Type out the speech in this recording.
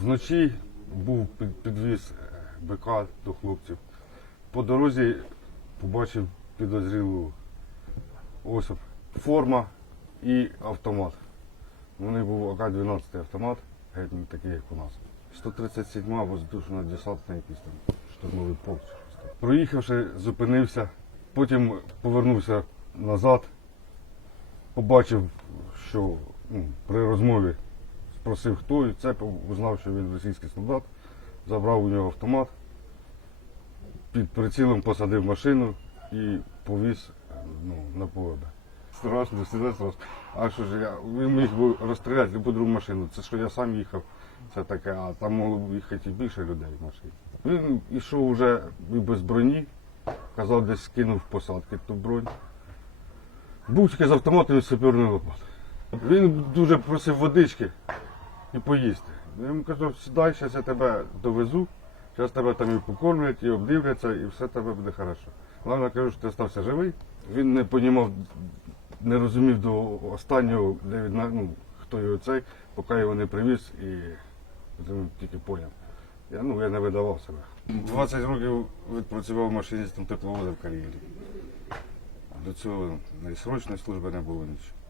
Вночі був підвіз БК до хлопців. По дорозі побачив підозрілу особь. Форма і автомат. У них був АК-12 автомат, геть не такий, як у нас. 137 воздушно десантна якийсь там штурмовий полк. Проїхавши, зупинився, потім повернувся назад, побачив, що ну, при розмові спросив, хто, і це узнав, що він російський солдат, забрав у нього автомат, під прицілом посадив машину і повіз ну, на ПВБ. Страшно, все страшно. А що ж я він міг би розстріляти любу другу машину. Це що я сам їхав, це таке, а там могло б їхати більше людей в машині. Він йшов вже і без броні, казав, десь скинув посадки ту бронь. Був тільки з автоматом і саперною лопатою. Він дуже просив водички і поїсти. Я йому казав, сідай, зараз я тебе довезу, зараз тебе там і покормлять, і обдивляться, і все тебе буде хорошо. Головне, кажу, що ти залишився живий. Він не понімав, не розумів до останнього, де він, ну, хто його цей, поки його не привіз і тільки поняв. Я, ну, я не видавав себе. 20 років відпрацював машиністом тепловоза в кар'єрі. До цього ні срочної служби не було нічого.